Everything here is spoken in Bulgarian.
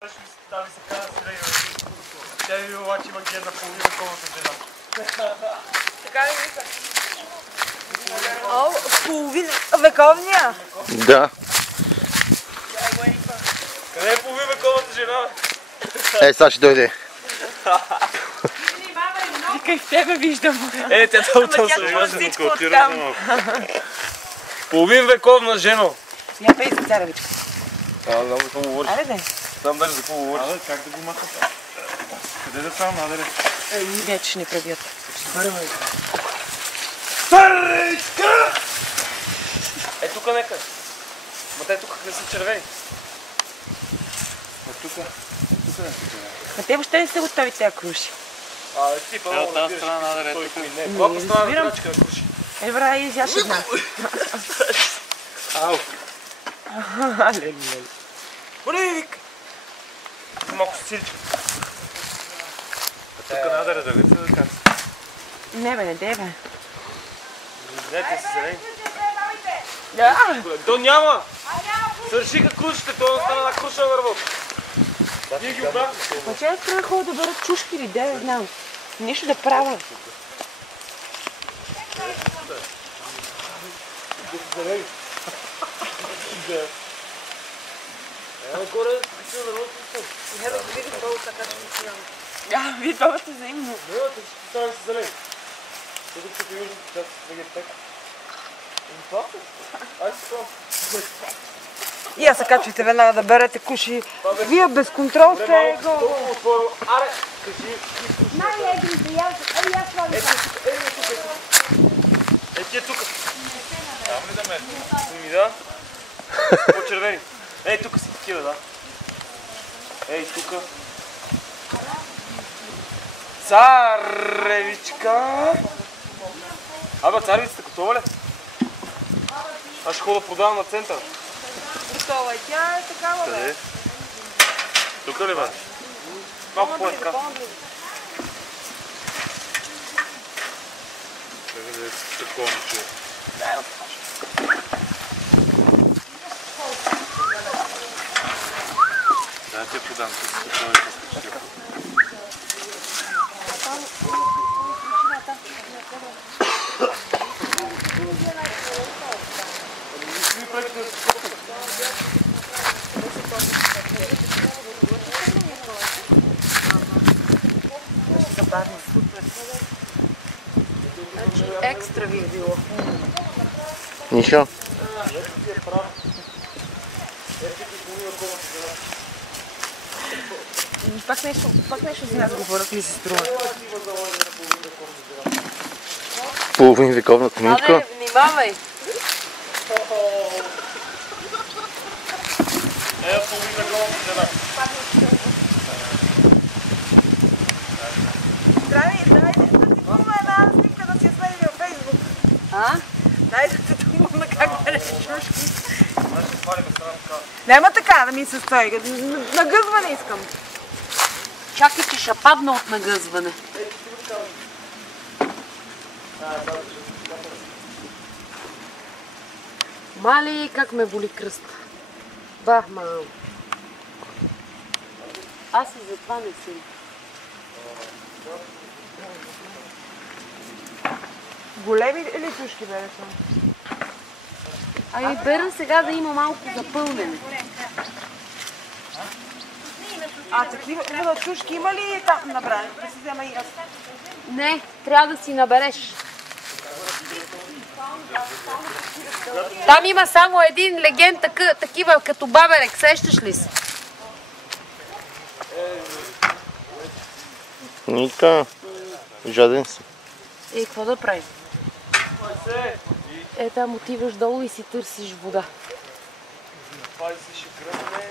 Там се казва Сирена. Тя ви обаче има гена половина колата жена. Така ли вика? О, половина вековния? Да. Къде е половина вековата жена? Е, сега ще дойде. Вика и в тебе виждам. Тя толкова се може да култира малко. Половин вековна жена. Я пей за царевичка. Знам за какво говориш. Аре де. Знам даже за какво говориш. Как да го махат? Къде да става, надали? Вече ще не пребият. Царевичка! Е, тука нека. Ма те тук не са червени. Тук не са червени. А те въобще не сте готови тези круши. Ти по-много тази страна надали. Колко страна на крачка да круши? Е, бра, и аз ще знам. Ау! Але. Борик! Малко сиричка. Тук надали да видите да как. Не бе, не де бе. Не, те са зелени. Да. То няма! Сършиха крушите, то стана една круша на дървото. Ние ги обрахме. Ма че не трябва да ходя да берат чушки или де, не знам. Нищо да правя. Горе, си на дървото. Не да видиш колко така ще си. Да, вие двамата взаимно. Не, те ще ставаме с зелени. Тук ще ти южната част с вегетек. Това? Айде си това. И аз се качвайте веднага да берете куши. Вие без контрол сте го. Толкова отворено. Аре, кажи. Най-едрите, аз това ви Е, ти е тук. Трябва ли да ме? Ми да. По-червени. Ей, тук си такива, да. Ей, тук. Царевичка. Абе, царевицата готова ли? Аз ще ходя продавам на център. готова. Тя е такава, бе. Къде? Тук ли, бе? Малко по-е така. Чакай да е такова момче. Да, ти подам, ти си такова и съскочи. Значи екстра ви е било. Нищо. Пак нещо за нас говорят ми се струва. Половин вековна комитка. Абе, внимавай! Половина голата жена. Дайте да ти помня една снимка да си я сменим във Фейсбук. А? Дайте да ти помня как береш чушки. Няма така да ми се стои. Нагъзване искам. Чакай, че ще падна от нагъзване. Мали, как ме боли кръст. Бах, мамо. Аз и за това не съм. Големи ли чушки береш? Ами берам сега да има малко запълнене. Такива чушки има ли там набрани? Да си взема и аз. Не, трябва да си набереш. Там има само един леген, такива като баберек, сещаш ли се? Ника. Жаден си. И какво да правим? Там отиваш долу и си търсиш вода. Това си ще кръвне.